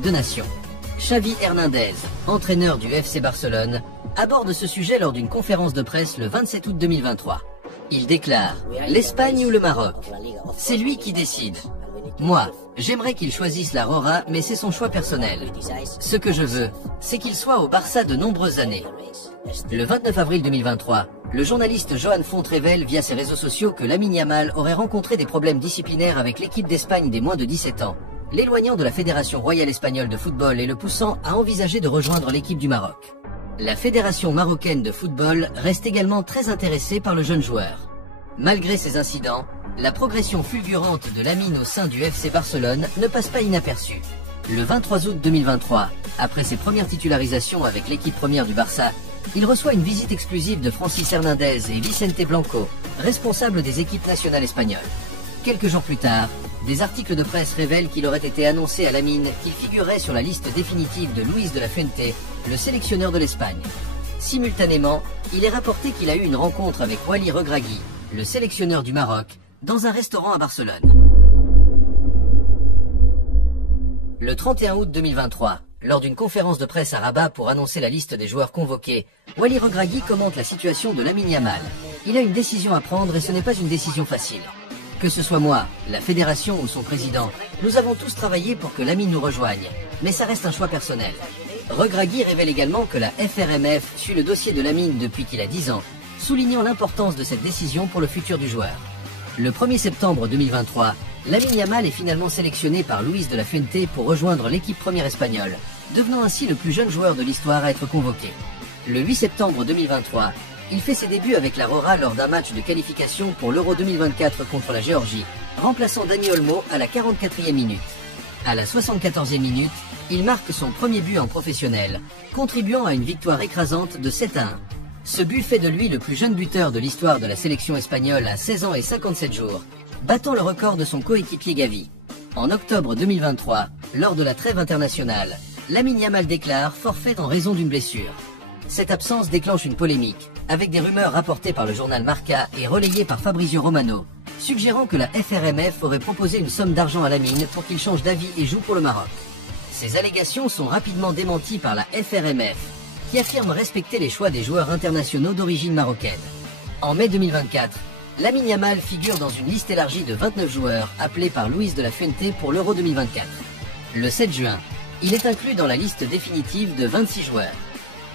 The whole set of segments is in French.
de Nations. Xavi Hernandez, entraîneur du FC Barcelone, aborde ce sujet lors d'une conférence de presse le 27 août 2023. Il déclare « L'Espagne ou le Maroc, c'est lui qui décide. Moi, j'aimerais qu'il choisisse la Rora, mais c'est son choix personnel. Ce que je veux, c'est qu'il soit au Barça de nombreuses années. » Le 29 avril 2023, le journaliste Joan Font révèle via ses réseaux sociaux que Lamine Yamal aurait rencontré des problèmes disciplinaires avec l'équipe d'Espagne des moins de 17 ans, l'éloignant de la Fédération royale espagnole de football et le poussant à envisager de rejoindre l'équipe du Maroc. La Fédération marocaine de football reste également très intéressée par le jeune joueur. Malgré ces incidents, la progression fulgurante de Lamine au sein du FC Barcelone ne passe pas inaperçue. Le 23 août 2023, après ses premières titularisations avec l'équipe première du Barça, il reçoit une visite exclusive de Francis Hernandez et Vicente Blanco, responsables des équipes nationales espagnoles. Quelques jours plus tard, des articles de presse révèlent qu'il aurait été annoncé à Lamine qu'il figurait sur la liste définitive de Luis de la Fuente, le sélectionneur de l'Espagne. Simultanément, il est rapporté qu'il a eu une rencontre avec Wally Regragui, le sélectionneur du Maroc, dans un restaurant à Barcelone. Le 31 août 2023, lors d'une conférence de presse à Rabat pour annoncer la liste des joueurs convoqués, Wally Regragui commente la situation de Lamine Yamal. Il a une décision à prendre et ce n'est pas une décision facile. Que ce soit moi, la fédération ou son président, nous avons tous travaillé pour que Lamine nous rejoigne, mais ça reste un choix personnel. Regragui révèle également que la FRMF suit le dossier de Lamine depuis qu'il a 10 ans, soulignant l'importance de cette décision pour le futur du joueur. Le 1er septembre 2023, Lamine Yamal est finalement sélectionné par Luis de la Fuente pour rejoindre l'équipe première espagnole, devenant ainsi le plus jeune joueur de l'histoire à être convoqué. Le 8 septembre 2023, il fait ses débuts avec la Rora lors d'un match de qualification pour l'Euro 2024 contre la Géorgie, remplaçant Dani Olmo à la 44e minute. À la 74e minute, il marque son premier but en professionnel, contribuant à une victoire écrasante de 7-1. Ce but fait de lui le plus jeune buteur de l'histoire de la sélection espagnole à 16 ans et 57 jours, battant le record de son coéquipier Gavi. En octobre 2023, lors de la trêve internationale, Lamine Yamal déclare forfait en raison d'une blessure. Cette absence déclenche une polémique, avec des rumeurs rapportées par le journal Marca et relayées par Fabrizio Romano, suggérant que la FRMF aurait proposé une somme d'argent à Lamine pour qu'il change d'avis et joue pour le Maroc. Ces allégations sont rapidement démenties par la FRMF, qui affirme respecter les choix des joueurs internationaux d'origine marocaine. En mai 2024, Lamine Yamal figure dans une liste élargie de 29 joueurs appelés par Luis de la Fuente pour l'Euro 2024. Le 7 juin, il est inclus dans la liste définitive de 26 joueurs.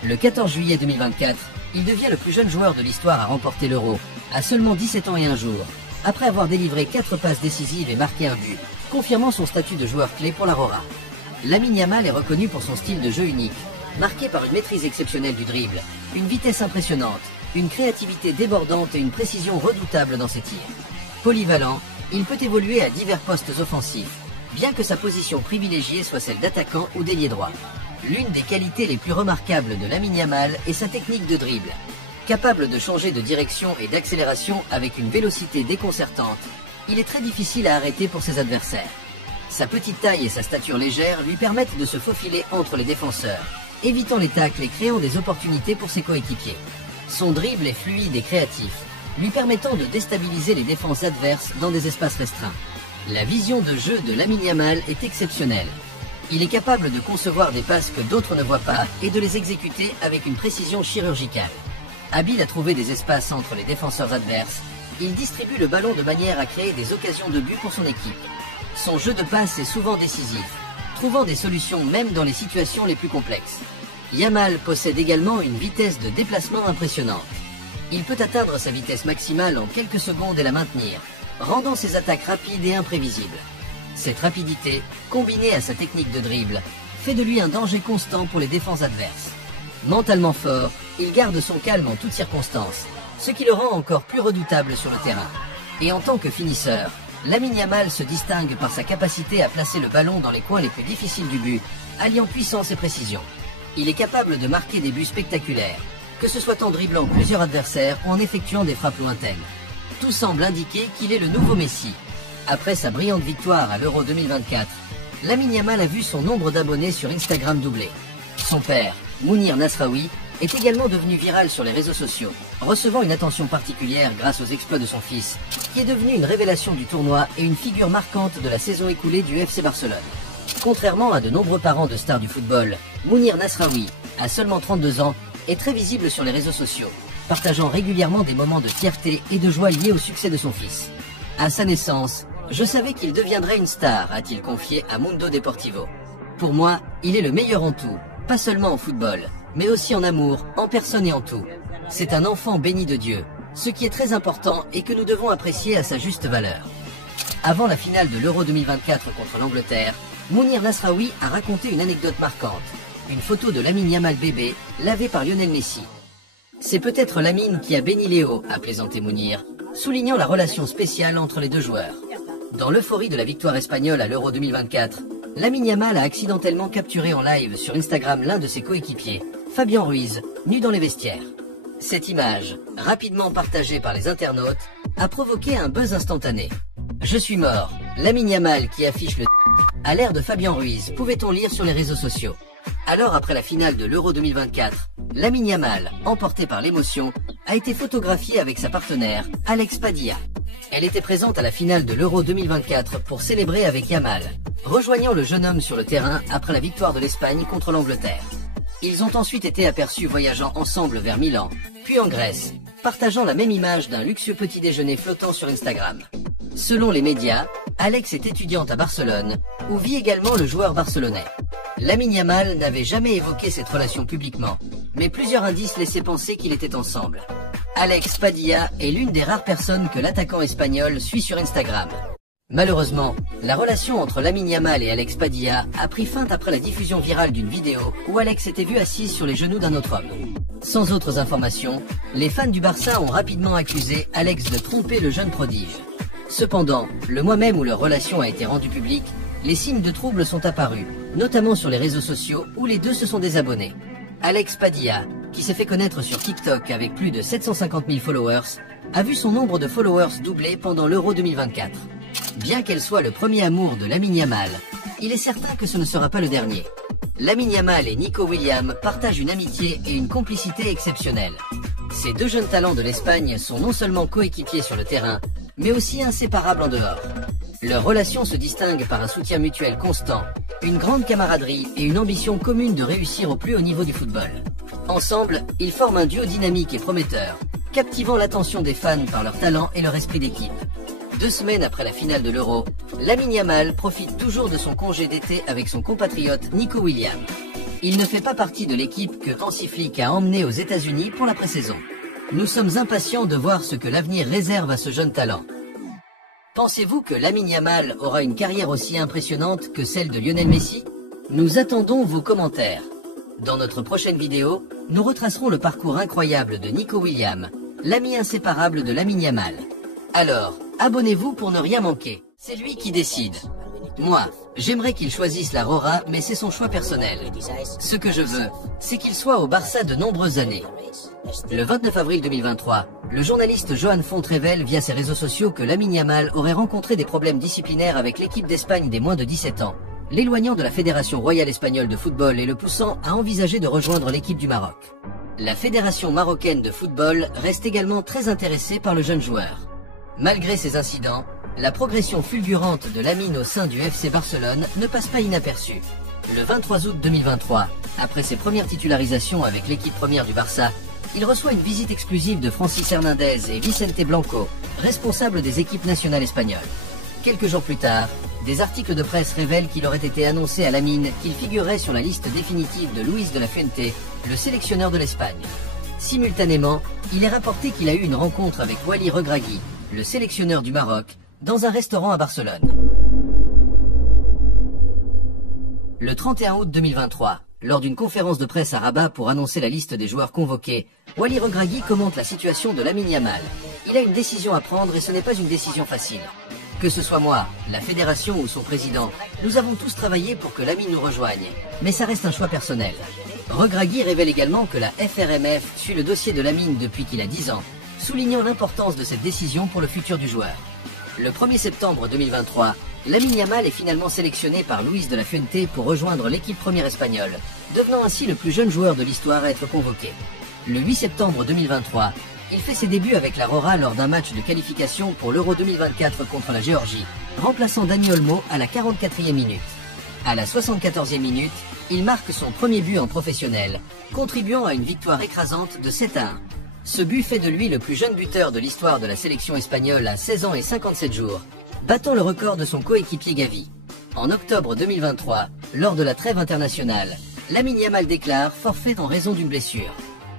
Le 14 juillet 2024, il devient le plus jeune joueur de l'histoire à remporter l'Euro, à seulement 17 ans et 1 jour, après avoir délivré 4 passes décisives et marqué un but, confirmant son statut de joueur clé pour la Rora. Lamine Yamal est reconnu pour son style de jeu unique, marqué par une maîtrise exceptionnelle du dribble, une vitesse impressionnante, une créativité débordante et une précision redoutable dans ses tirs. Polyvalent, il peut évoluer à divers postes offensifs, bien que sa position privilégiée soit celle d'attaquant ou d'ailier droit. L'une des qualités les plus remarquables de Lamine Yamal est sa technique de dribble. Capable de changer de direction et d'accélération avec une vélocité déconcertante, il est très difficile à arrêter pour ses adversaires. Sa petite taille et sa stature légère lui permettent de se faufiler entre les défenseurs, évitant les tacles et créant des opportunités pour ses coéquipiers. Son dribble est fluide et créatif, lui permettant de déstabiliser les défenses adverses dans des espaces restreints. La vision de jeu de Lamine Yamal est exceptionnelle. Il est capable de concevoir des passes que d'autres ne voient pas et de les exécuter avec une précision chirurgicale. Habile à trouver des espaces entre les défenseurs adverses, il distribue le ballon de manière à créer des occasions de but pour son équipe. Son jeu de passe est souvent décisif, trouvant des solutions même dans les situations les plus complexes. Yamal possède également une vitesse de déplacement impressionnante. Il peut atteindre sa vitesse maximale en quelques secondes et la maintenir, rendant ses attaques rapides et imprévisibles. Cette rapidité, combinée à sa technique de dribble, fait de lui un danger constant pour les défenses adverses. Mentalement fort, il garde son calme en toutes circonstances, ce qui le rend encore plus redoutable sur le terrain. Et en tant que finisseur, Lamine Yamal se distingue par sa capacité à placer le ballon dans les coins les plus difficiles du but, alliant puissance et précision. Il est capable de marquer des buts spectaculaires, que ce soit en dribblant plusieurs adversaires ou en effectuant des frappes lointaines. Tout semble indiquer qu'il est le nouveau Messi. Après sa brillante victoire à l'Euro 2024, Lamine Yamal a vu son nombre d'abonnés sur Instagram doubler. Son père, Mounir Nasraoui, est également devenu viral sur les réseaux sociaux, recevant une attention particulière grâce aux exploits de son fils, qui est devenu une révélation du tournoi et une figure marquante de la saison écoulée du FC Barcelone. Contrairement à de nombreux parents de stars du football, Mounir Nasraoui, à seulement 32 ans, est très visible sur les réseaux sociaux, partageant régulièrement des moments de fierté et de joie liés au succès de son fils. À sa naissance, je savais qu'il deviendrait une star, a-t-il confié à Mundo Deportivo. Pour moi, il est le meilleur en tout, pas seulement en football, mais aussi en amour, en personne et en tout. C'est un enfant béni de Dieu, ce qui est très important et que nous devons apprécier à sa juste valeur. Avant la finale de l'Euro 2024 contre l'Angleterre, Mounir Nasraoui a raconté une anecdote marquante, une photo de Lamine Yamal bébé, lavée par Lionel Messi. C'est peut-être Lamine qui a béni Léo, a plaisanté Mounir, soulignant la relation spéciale entre les deux joueurs. Dans l'euphorie de la victoire espagnole à l'Euro 2024, Lamine Yamal a accidentellement capturé en live sur Instagram l'un de ses coéquipiers, Fabien Ruiz, nu dans les vestiaires. Cette image, rapidement partagée par les internautes, a provoqué un buzz instantané. Je suis mort, Lamine Yamal qui affiche le à l'ère de Fabien Ruiz, pouvait-on lire sur les réseaux sociaux. Alors après la finale de l'Euro 2024, Lamine Yamal, emporté par l'émotion, a été photographié avec sa partenaire, Alex Padilla. Elle était présente à la finale de l'Euro 2024 pour célébrer avec Yamal, rejoignant le jeune homme sur le terrain après la victoire de l'Espagne contre l'Angleterre. Ils ont ensuite été aperçus voyageant ensemble vers Milan, puis en Grèce, partageant la même image d'un luxueux petit déjeuner flottant sur Instagram. Selon les médias, Alex est étudiante à Barcelone, où vit également le joueur barcelonais. Lamine Yamal n'avait jamais évoqué cette relation publiquement, mais plusieurs indices laissaient penser qu'ils étaient ensemble. Alex Padilla est l'une des rares personnes que l'attaquant espagnol suit sur Instagram. Malheureusement, la relation entre Lamine Yamal et Alex Padilla a pris fin après la diffusion virale d'une vidéo où Alex était vu assise sur les genoux d'un autre homme. Sans autres informations, les fans du Barça ont rapidement accusé Alex de tromper le jeune prodige. Cependant, le mois même où leur relation a été rendue publique, les signes de trouble sont apparus, notamment sur les réseaux sociaux où les deux se sont désabonnés. Alex Padilla, qui s'est fait connaître sur TikTok avec plus de 750 000 followers, a vu son nombre de followers doubler pendant l'Euro 2024. Bien qu'elle soit le premier amour de Lamine Yamal, il est certain que ce ne sera pas le dernier. Lamine Yamal et Nico Williams partagent une amitié et une complicité exceptionnelles. Ces deux jeunes talents de l'Espagne sont non seulement coéquipiers sur le terrain, mais aussi inséparables en dehors. Leur relation se distingue par un soutien mutuel constant, une grande camaraderie et une ambition commune de réussir au plus haut niveau du football. Ensemble, ils forment un duo dynamique et prometteur, captivant l'attention des fans par leur talent et leur esprit d'équipe. 2 semaines après la finale de l'Euro, Lamine Yamal profite toujours de son congé d'été avec son compatriote Nico Williams. Il ne fait pas partie de l'équipe que Hansi Flick a emmené aux États-Unis pour la pré-saison. Nous sommes impatients de voir ce que l'avenir réserve à ce jeune talent. Pensez-vous que Lamine Yamal aura une carrière aussi impressionnante que celle de Lionel Messi? Nous attendons vos commentaires. Dans notre prochaine vidéo, nous retracerons le parcours incroyable de Nico Williams, l'ami inséparable de Lamine Yamal. Alors, abonnez-vous pour ne rien manquer. C'est lui qui décide. Moi, j'aimerais qu'il choisisse la Rora, mais c'est son choix personnel. Ce que je veux, c'est qu'il soit au Barça de nombreuses années. Le 29 avril 2023, le journaliste Joan Font révèle via ses réseaux sociaux que Lamine Yamal aurait rencontré des problèmes disciplinaires avec l'équipe d'Espagne des moins de 17 ans, l'éloignant de la Fédération royale espagnole de football et le poussant à envisager de rejoindre l'équipe du Maroc. La Fédération marocaine de football reste également très intéressée par le jeune joueur. Malgré ces incidents, la progression fulgurante de Lamine au sein du FC Barcelone ne passe pas inaperçue. Le 23 août 2023, après ses premières titularisations avec l'équipe première du Barça, il reçoit une visite exclusive de Francis Hernandez et Vicente Blanco, responsables des équipes nationales espagnoles. Quelques jours plus tard, des articles de presse révèlent qu'il aurait été annoncé à Lamine qu'il figurait sur la liste définitive de Luis de la Fuente, le sélectionneur de l'Espagne. Simultanément, il est rapporté qu'il a eu une rencontre avec Wally Regragui, le sélectionneur du Maroc, dans un restaurant à Barcelone. Le 31 août 2023, lors d'une conférence de presse à Rabat pour annoncer la liste des joueurs convoqués, Wally Regragui commente la situation de Lamine Yamal. Il a une décision à prendre et ce n'est pas une décision facile. Que ce soit moi, la fédération ou son président, nous avons tous travaillé pour que Lamine nous rejoigne, mais ça reste un choix personnel. Regragui révèle également que la FRMF suit le dossier de Lamine depuis qu'il a 10 ans, soulignant l'importance de cette décision pour le futur du joueur. Le 1er septembre 2023, Lamine Yamal est finalement sélectionné par Luis de la Fuente pour rejoindre l'équipe première espagnole, devenant ainsi le plus jeune joueur de l'histoire à être convoqué. Le 8 septembre 2023, il fait ses débuts avec la Rora lors d'un match de qualification pour l'Euro 2024 contre la Géorgie, remplaçant Dani Olmo à la 44e minute. À la 74e minute, il marque son premier but en professionnel, contribuant à une victoire écrasante de 7-1. Ce but fait de lui le plus jeune buteur de l'histoire de la sélection espagnole à 16 ans et 57 jours, battant le record de son coéquipier Gavi. En octobre 2023, lors de la trêve internationale, Lamine Yamal déclare forfait en raison d'une blessure.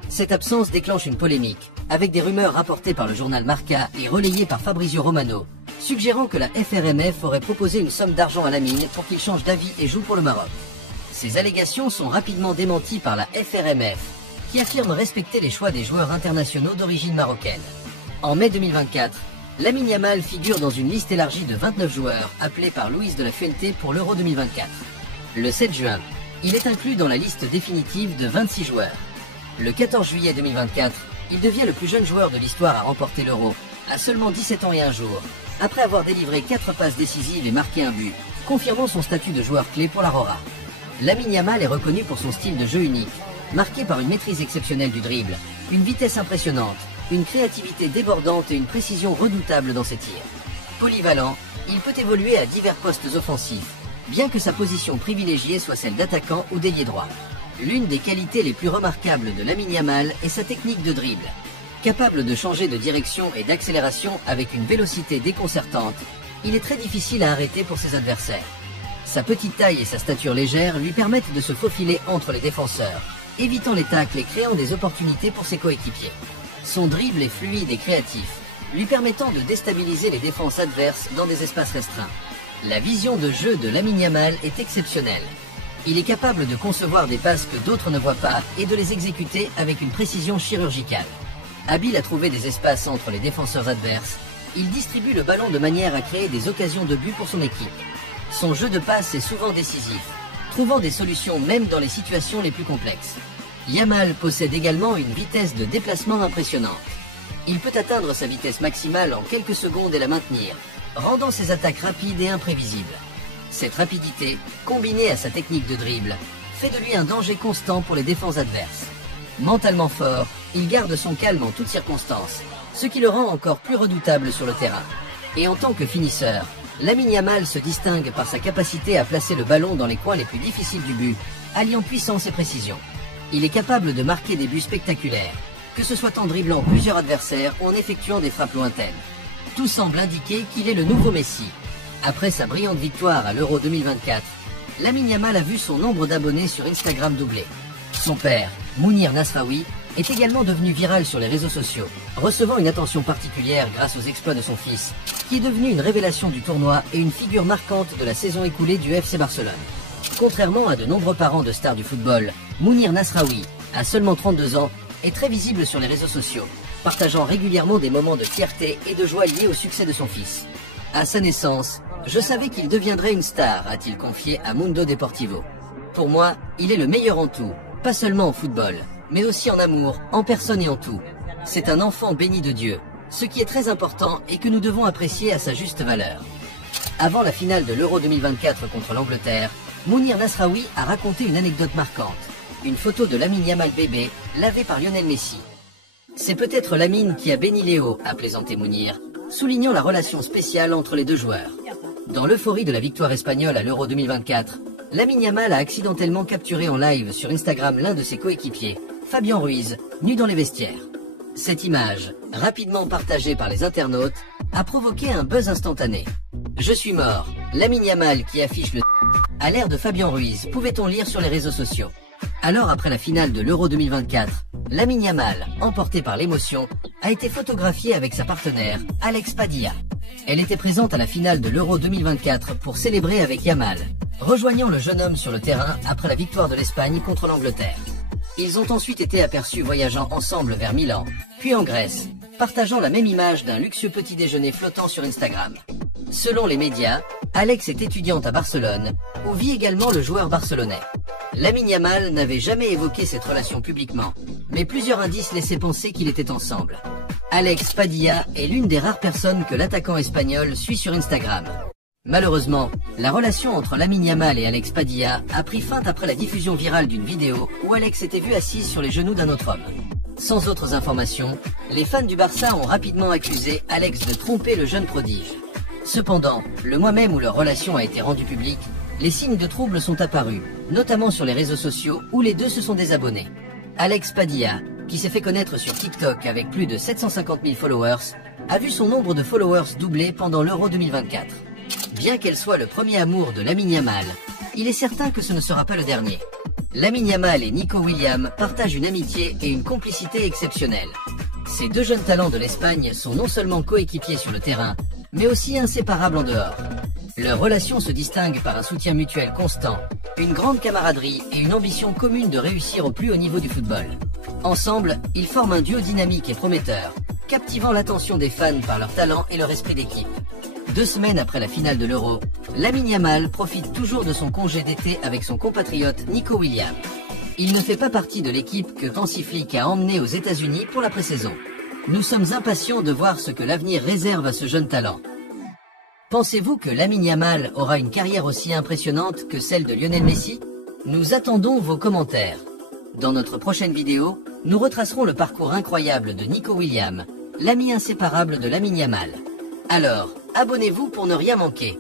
Cette absence déclenche une polémique, avec des rumeurs rapportées par le journal Marca et relayées par Fabrizio Romano, suggérant que la FRMF aurait proposé une somme d'argent à Lamine pour qu'il change d'avis et joue pour le Maroc. Ces allégations sont rapidement démenties par la FRMF, qui affirme respecter les choix des joueurs internationaux d'origine marocaine. En mai 2024, Lamine Yamal figure dans une liste élargie de 29 joueurs appelés par Luis de la Fuente pour l'Euro 2024. Le 7 juin, il est inclus dans la liste définitive de 26 joueurs. Le 14 juillet 2024, il devient le plus jeune joueur de l'histoire à remporter l'Euro, à seulement 17 ans et 1 jour, après avoir délivré 4 passes décisives et marqué un but, confirmant son statut de joueur clé pour l'Aurora. Lamine Yamal est reconnu pour son style de jeu unique, marqué par une maîtrise exceptionnelle du dribble, une vitesse impressionnante, une créativité débordante et une précision redoutable dans ses tirs. Polyvalent, il peut évoluer à divers postes offensifs, bien que sa position privilégiée soit celle d'attaquant ou d'ailier droit. L'une des qualités les plus remarquables de Lamine Yamal est sa technique de dribble. Capable de changer de direction et d'accélération avec une vélocité déconcertante, il est très difficile à arrêter pour ses adversaires. Sa petite taille et sa stature légère lui permettent de se faufiler entre les défenseurs, évitant les tacles et créant des opportunités pour ses coéquipiers. Son dribble est fluide et créatif, lui permettant de déstabiliser les défenses adverses dans des espaces restreints. La vision de jeu de Lamine Yamal est exceptionnelle. Il est capable de concevoir des passes que d'autres ne voient pas et de les exécuter avec une précision chirurgicale. Habile à trouver des espaces entre les défenseurs adverses, il distribue le ballon de manière à créer des occasions de but pour son équipe. Son jeu de passe est souvent décisif, trouvant des solutions même dans les situations les plus complexes. Yamal possède également une vitesse de déplacement impressionnante. Il peut atteindre sa vitesse maximale en quelques secondes et la maintenir, rendant ses attaques rapides et imprévisibles. Cette rapidité, combinée à sa technique de dribble, fait de lui un danger constant pour les défenses adverses. Mentalement fort, il garde son calme en toutes circonstances, ce qui le rend encore plus redoutable sur le terrain. Et en tant que finisseur, Lamine Yamal se distingue par sa capacité à placer le ballon dans les coins les plus difficiles du but, alliant puissance et précision. Il est capable de marquer des buts spectaculaires, que ce soit en dribblant plusieurs adversaires ou en effectuant des frappes lointaines. Tout semble indiquer qu'il est le nouveau Messi. Après sa brillante victoire à l'Euro 2024, Lamine Yamal a vu son nombre d'abonnés sur Instagram doubler. Son père, Mounir Nasraoui, est également devenu viral sur les réseaux sociaux, recevant une attention particulière grâce aux exploits de son fils, qui est devenu une révélation du tournoi et une figure marquante de la saison écoulée du FC Barcelone. Contrairement à de nombreux parents de stars du football, Mounir Nasraoui, à seulement 32 ans, est très visible sur les réseaux sociaux, partageant régulièrement des moments de fierté et de joie liés au succès de son fils. À sa naissance, je savais qu'il deviendrait une star, a-t-il confié à Mundo Deportivo. Pour moi, il est le meilleur en tout, pas seulement en football, mais aussi en amour, en personne et en tout. C'est un enfant béni de Dieu, ce qui est très important et que nous devons apprécier à sa juste valeur. Avant la finale de l'Euro 2024 contre l'Angleterre, Mounir Nasraoui a raconté une anecdote marquante, une photo de Lamine Yamal bébé, lavée par Lionel Messi. C'est peut-être Lamine qui a béni Léo, a plaisanté Mounir, soulignant la relation spéciale entre les deux joueurs. Dans l'euphorie de la victoire espagnole à l'Euro 2024, Lamine Yamal a accidentellement capturé en live sur Instagram l'un de ses coéquipiers, Fabien Ruiz, nu dans les vestiaires. Cette image, rapidement partagée par les internautes, a provoqué un buzz instantané. « Je suis mort », Lamine Yamal qui affiche le à l'ère de Fabien Ruiz, pouvait-on lire sur les réseaux sociaux. Alors après la finale de l'Euro 2024, Lamine Yamal, emporté par l'émotion, a été photographié avec sa partenaire, Alex Padilla. Elle était présente à la finale de l'Euro 2024 pour célébrer avec Yamal, rejoignant le jeune homme sur le terrain après la victoire de l'Espagne contre l'Angleterre. Ils ont ensuite été aperçus voyageant ensemble vers Milan, puis en Grèce, partageant la même image d'un luxueux petit déjeuner flottant sur Instagram. Selon les médias, Alex est étudiante à Barcelone, où vit également le joueur barcelonais. Lamine Yamal n'avait jamais évoqué cette relation publiquement, mais plusieurs indices laissaient penser qu'ils étaient ensemble. Alex Padilla est l'une des rares personnes que l'attaquant espagnol suit sur Instagram. Malheureusement, la relation entre Lamine Yamal et Alex Padilla a pris fin après la diffusion virale d'une vidéo où Alex était vu assise sur les genoux d'un autre homme. Sans autres informations, les fans du Barça ont rapidement accusé Alex de tromper le jeune prodige. Cependant, le mois même où leur relation a été rendue publique, les signes de trouble sont apparus, notamment sur les réseaux sociaux où les deux se sont désabonnés. Alex Padilla, qui s'est fait connaître sur TikTok avec plus de 750 000 followers, a vu son nombre de followers doubler pendant l'Euro 2024. Bien qu'elle soit le premier amour de Lamine Yamal, il est certain que ce ne sera pas le dernier. Lamine Yamal et Nico Williams partagent une amitié et une complicité exceptionnelles. Ces deux jeunes talents de l'Espagne sont non seulement coéquipiers sur le terrain, mais aussi inséparables en dehors. Leur relation se distingue par un soutien mutuel constant, une grande camaraderie et une ambition commune de réussir au plus haut niveau du football. Ensemble, ils forment un duo dynamique et prometteur, captivant l'attention des fans par leur talent et leur esprit d'équipe. 2 semaines après la finale de l'Euro, Lamine Yamal profite toujours de son congé d'été avec son compatriote Nico Williams. Il ne fait pas partie de l'équipe que Hansi Flick a emmené aux États-Unis pour la pré-saison. Nous sommes impatients de voir ce que l'avenir réserve à ce jeune talent. Pensez-vous que Lamine Yamal aura une carrière aussi impressionnante que celle de Lionel Messi? Nous attendons vos commentaires. Dans notre prochaine vidéo, nous retracerons le parcours incroyable de Nico Williams, l'ami inséparable de Lamine Yamal. Alors, abonnez-vous pour ne rien manquer.